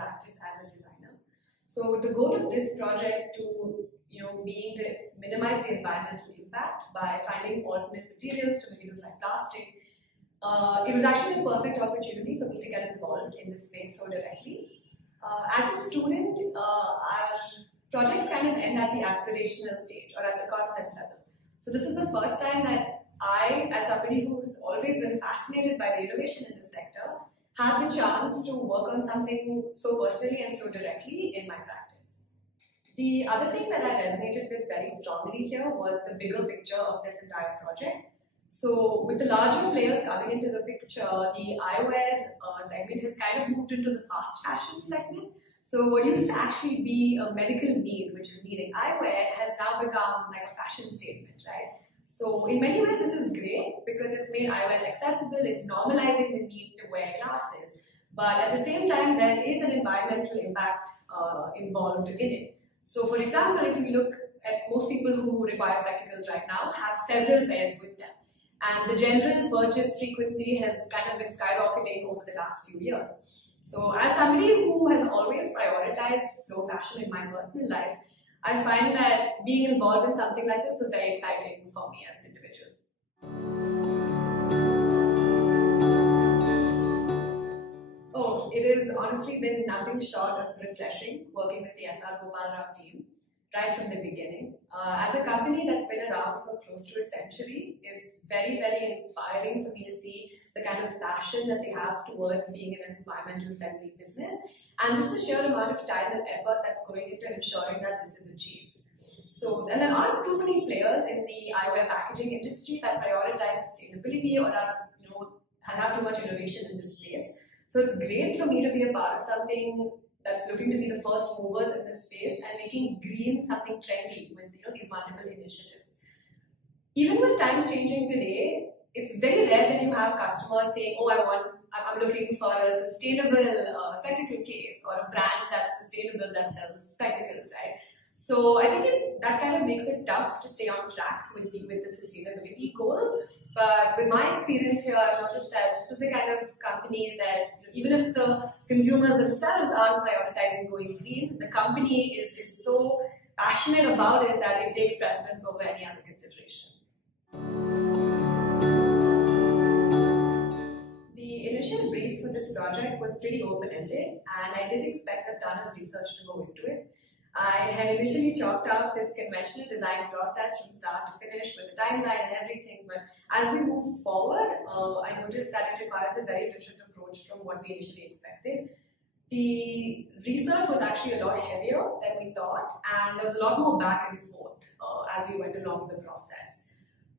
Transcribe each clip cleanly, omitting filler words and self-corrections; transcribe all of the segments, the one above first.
practice as a designer. So the goal of this project being to minimize the environmental impact by finding alternate materials to materials like plastic. It was actually a perfect opportunity for me to get involved in this space so directly. As a student, our projects kind of end at the aspirational stage or at the concept level. So this was the first time that I, as somebody who's always been fascinated by the innovation in this sector, had the chance to work on something so personally and so directly in my practice. The other thing that I resonated with very strongly here was the bigger picture of this entire project. So with the larger players coming into the picture, the eyewear segment has kind of moved into the fast fashion segment. So what used to actually be a medical need, which is needing eyewear, has now become like a fashion statement, right? So in many ways this is great because it's made eyewear accessible, it's normalizing the need to wear glasses. But at the same time, there is an environmental impact involved in it. So for example, if you look at most people who require spectacles right now have several pairs with them. And the general purchase frequency has kind of been skyrocketing over the last few years. So as somebody who has always prioritized slow fashion in my personal life, I find that being involved in something like this was very exciting for me as an individual. Oh, it has honestly been nothing short of refreshing working with the S.R.Gopal Rao team right from the beginning. As a company that's been around for close to a century, it's very, very inspiring for me to see the kind of passion that they have towards being an environmental friendly business and just the sheer amount of time and effort that's going into ensuring that this is achieved. So, and there aren't too many players in the eyewear packaging industry that prioritize sustainability or have too much innovation in this space. So it's great for me to be a part of something that's looking to be the first movers in this space and making green something trendy with these multiple initiatives. Even with times changing today, it's very rare that you have customers saying, oh, I'm looking for a sustainable spectacle case or a brand that's sustainable that sells spectacles, right? So I think that kind of makes it tough to stay on track with the sustainability goals. But with my experience here, I've noticed that this is the kind of company that even if the consumers themselves aren't prioritizing going green, the company is so passionate about it that it takes precedence over any other consideration. The initial brief for this project was pretty open-ended, and I did expect a ton of research to go into it. I had initially chalked out this conventional design process from start to finish with the timeline and everything, but as we moved forward, I noticed that it requires a very different approach from what we initially expected. The research was actually a lot heavier than we thought, and there was a lot more back and forth as we went along the process.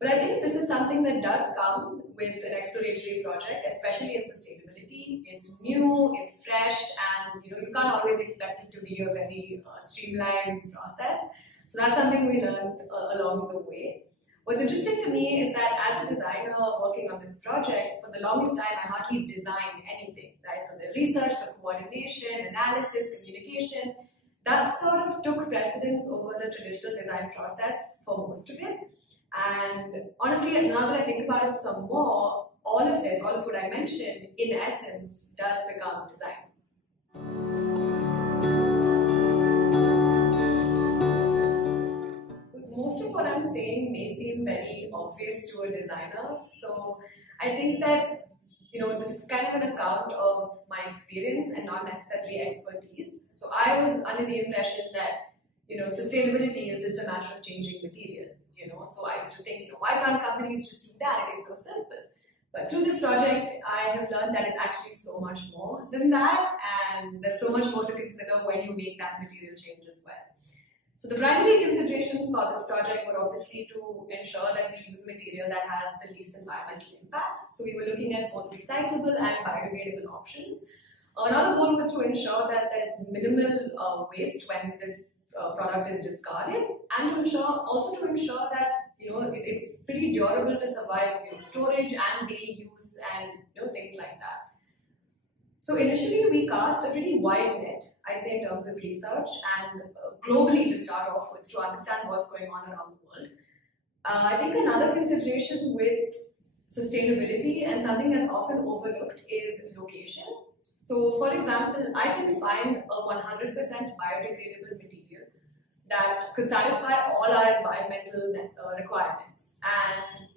But I think this is something that does come with an exploratory project, especially in sustainability. It's new, it's fresh, and you can't always expect it to be a very streamlined process. So that's something we learned along the way. What's interesting to me is that as a designer working on this project, for the longest time I hardly designed anything, right? So the research, the coordination, analysis, communication, that sort of took precedence over the traditional design process for most of it. And honestly, now that I think about it some more, all of what I mentioned, in essence, does become design. So most of what I'm saying may seem very obvious to a designer. So I think that this is kind of an account of my experience and not necessarily expertise. So I was under the impression that sustainability is just a matter of changing material. So I used to think, why can't companies just do that? It's so simple. But through this project, I have learned that it's actually so much more than that, and there's so much more to consider when you make that material change as well. So the primary considerations for this project were obviously to ensure that we use material that has the least environmental impact. So we were looking at both recyclable and biodegradable options. Another goal was to ensure that there's minimal waste when this product is discarded, and also to ensure that it's pretty durable to survive storage and daily use and things like that. So initially we cast a pretty wide net, I'd say, in terms of research and globally to start off with, to understand what's going on around the world. I think another consideration with sustainability and something that's often overlooked is location. So for example, I can find a 100% biodegradable material that could satisfy all our environmental requirements, and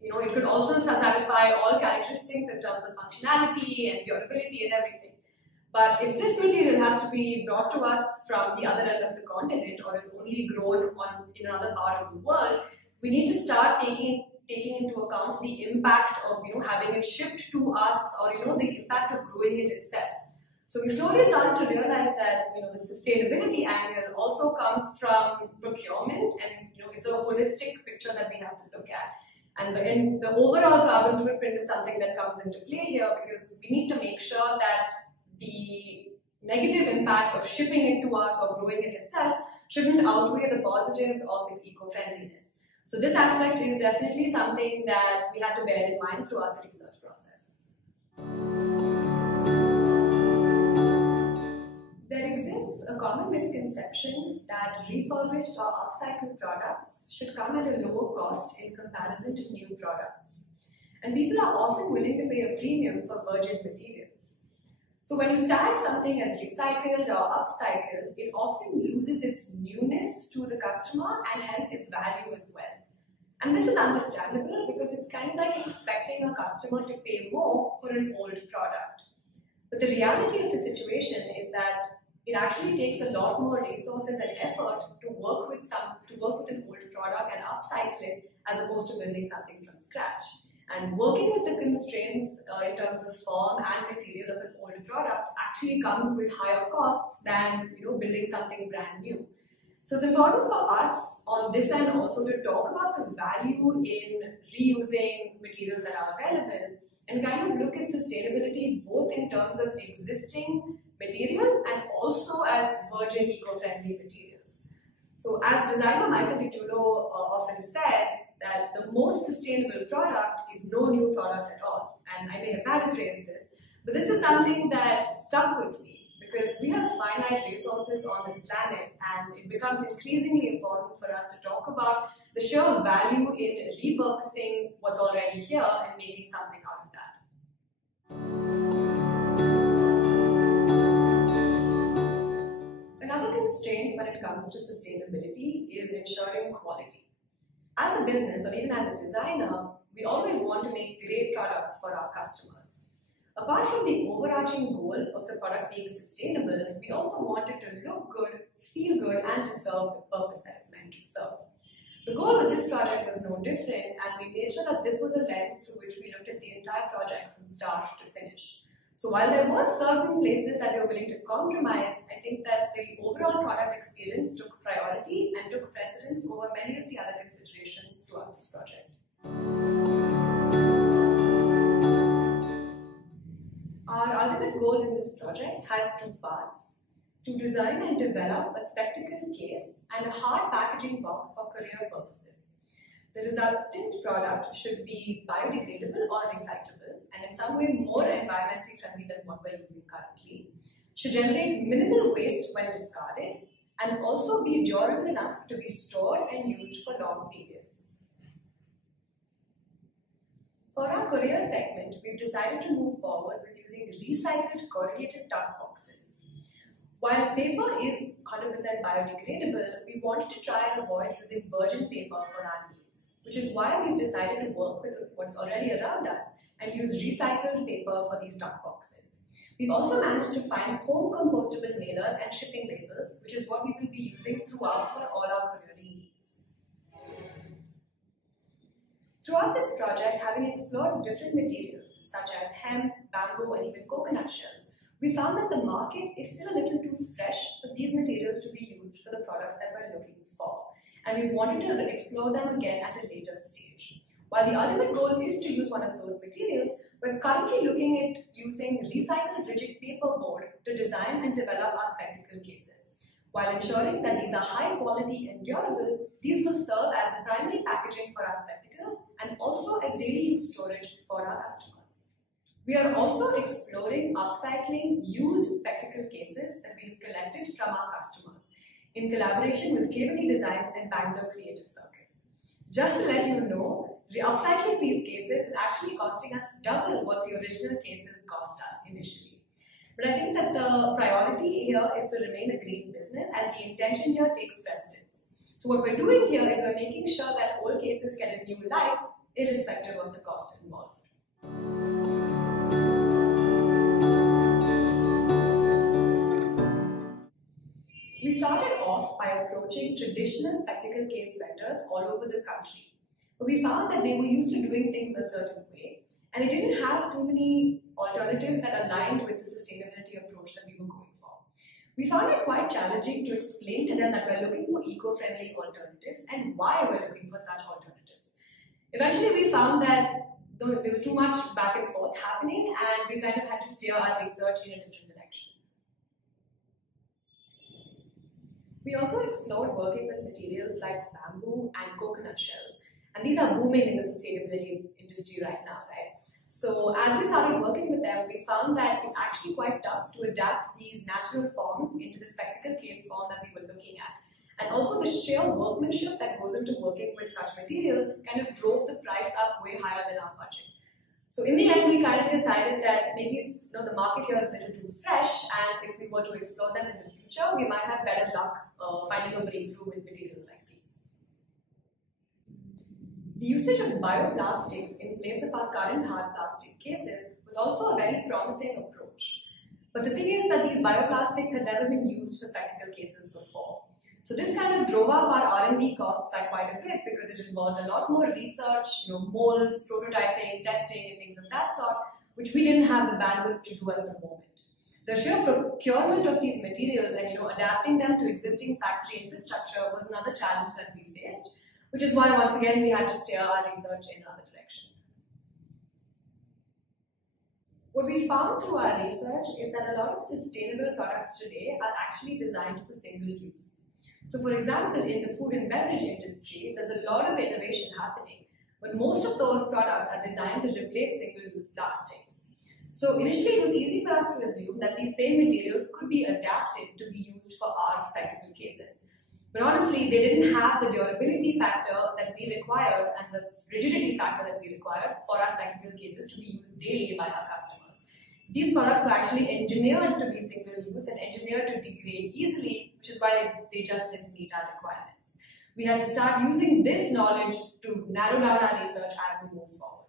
it could also satisfy all characteristics in terms of functionality and durability and everything. But if this material has to be brought to us from the other end of the continent or is only grown in another part of the world, we need to start taking into account the impact of having it shipped to us, or the impact of growing it itself. So we slowly started to realize that the sustainability angle also comes from procurement, and it's a holistic picture that we have to look at. And the overall carbon footprint is something that comes into play here, because we need to make sure that the negative impact of shipping it to us or growing it itself shouldn't outweigh the positives of its eco-friendliness. So this aspect is definitely something that we have to bear in mind throughout the research process. There exists a common misconception that refurbished or upcycled products should come at a lower cost in comparison to new products. And people are often willing to pay a premium for virgin materials. So when you tag something as recycled or upcycled, it often loses its newness to the customer and hence its value as well. And this is understandable, because it's kind of like expecting a customer to pay more for an old product. But the reality of the situation is that it actually takes a lot more resources and effort to work with an old product and upcycle it, as opposed to building something from scratch. And working with the constraints in terms of form and material of an old product actually comes with higher costs than building something brand new. So it's important for us on this end also to talk about the value in reusing materials that are available, and kind of look at sustainability both in terms of existing material and also as virgin eco-friendly materials. So as designer Michael DiTullo often says, that the most sustainable product is no new product at all. And I may have paraphrased this, but this is something that stuck with me, because we have finite resources on this planet, and it becomes increasingly important for us to talk about the sheer value in repurposing what's already here and making something out of that. Another constraint when it comes to sustainability is ensuring quality. As a business, or even as a designer, we always want to make great products for our customers. Apart from the overarching goal of the product being sustainable, we also want it to look good, feel good, and to serve the purpose that it's meant to serve. The goal with this project was no different, and we made sure that this was a lens through which we looked at the entire project from start to finish. So while there were certain places that they were willing to compromise, I think that the overall product experience took priority and took precedence over many of the other considerations throughout this project. Our ultimate goal in this project has two parts: to design and develop a spectacle case and a hard packaging box for courier purposes. The resultant product should be biodegradable or recyclable, and in some way more environmentally friendly than what we're using currently, should generate minimal waste when discarded, and also be durable enough to be stored and used for long periods. For our courier segment, we've decided to move forward with using recycled corrugated tuck boxes. While paper is 100% biodegradable, we wanted to try and avoid using virgin paper for our needs, which is why we've decided to work with what's already around us and use recycled paper for these tuck boxes. We've also managed to find home compostable mailers and shipping labels, which is what we will be using throughout for all our couriering needs. Throughout this project, having explored different materials such as hemp, bamboo, and even coconut shells, we found that the market is still a little too fresh for these materials to be used for the products that we're looking for, and we wanted to explore them again at a later stage. While the ultimate goal is to use one of those materials, we're currently looking at using recycled rigid paper board to design and develop our spectacle cases. While ensuring that these are high quality and durable, these will serve as the primary packaging for our spectacles and also as daily use storage for our customers. We are also exploring upcycling used spectacle cases that we've collected from our customers in collaboration with Kini Designs and Bangalore Creative Circus. Just to let you know, upcycling these cases is actually costing us double what the original cases cost us initially. But I think that the priority here is to remain a green business, and the intention here takes precedence. So what we're doing here is we're making sure that old cases get a new life, irrespective of the cost involved. We started off by approaching traditional spectacle case vendors all over the country. But we found that they were used to doing things a certain way, and they didn't have too many alternatives that aligned with the sustainability approach that we were going for. We found it quite challenging to explain to them that we're looking for eco-friendly alternatives and why we're looking for such alternatives. Eventually, we found that there was too much back and forth happening, and we kind of had to steer our research in a different direction. We also explored working with materials like bamboo and coconut shells, and these are booming in the sustainability industry right now, right? So as we started working with them, we found that it's actually quite tough to adapt these natural forms into the spectacle case form that we were looking at. And also the sheer workmanship that goes into working with such materials kind of drove the price up way higher than our budget. So in the end, we kind of decided that maybe the market here is a little too fresh, and if we were to explore them in the future, we might have better luck finding a breakthrough with materials like these. The usage of bioplastics in place of our current hard plastic cases was also a very promising approach. But the thing is that these bioplastics had never been used for spectacle cases before. So this kind of drove up our R&D costs by quite a bit because it involved a lot more research, molds, prototyping, testing, and things of that sort, which we didn't have the bandwidth to do at the moment. The sheer procurement of these materials and adapting them to existing factory infrastructure was another challenge that we faced, which is why once again we had to steer our research in another direction. What we found through our research is that a lot of sustainable products today are actually designed for single use. So for example, in the food and beverage industry, there's a lot of innovation happening, but most of those products are designed to replace single-use plastics. So initially it was easy for us to assume that these same materials could be adapted to be used for our spectacle cases. But honestly, they didn't have the durability factor that we required and the rigidity factor that we required for our spectacle cases to be used daily by our customers. These products were actually engineered to be single-use and engineered to degrade easily, which is why they just didn't meet our requirements. We had to start using this knowledge to narrow down our research as we move forward.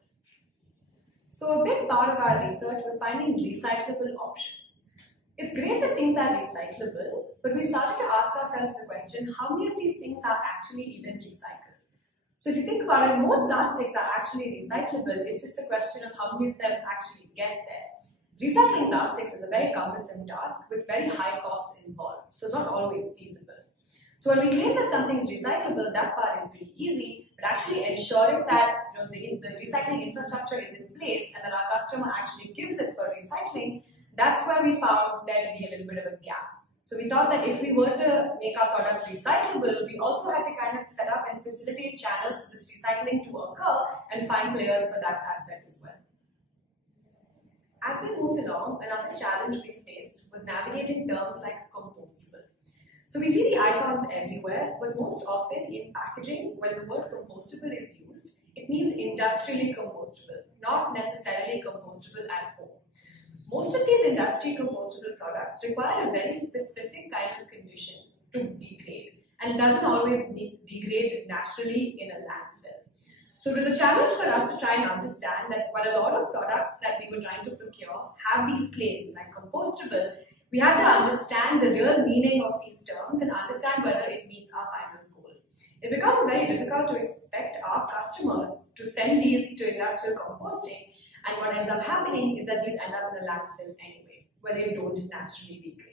So a big part of our research was finding recyclable options. It's great that things are recyclable, but we started to ask ourselves the question, how many of these things are actually even recycled? So if you think about it, most plastics are actually recyclable. It's just a question of how many of them actually get there. Recycling plastics is a very cumbersome task with very high costs involved, so it's not always feasible. So when we claim that something is recyclable, that part is pretty easy, but actually ensuring that the recycling infrastructure is in place and that our customer actually gives it for recycling, that's where we found there to be a little bit of a gap. So we thought that if we were to make our product recyclable, we also had to kind of set up and facilitate channels for this recycling to occur and find players for that aspect as well. As we moved along, another challenge we faced was navigating terms like compostable. So we see the icons everywhere, but most often in packaging, when the word compostable is used, it means industrially compostable, not necessarily compostable at home. Most of these industry compostable products require a very specific kind of condition to degrade, and doesn't always degrade naturally in a landfill. So it was a challenge for us to try and understand that while a lot of products that we were trying to procure have these claims like compostable, we had to understand the real meaning of these terms and understand whether it meets our final goal. It becomes very difficult to expect our customers to send these to industrial composting, and what ends up happening is that these end up in a landfill anyway, where they don't naturally degrade.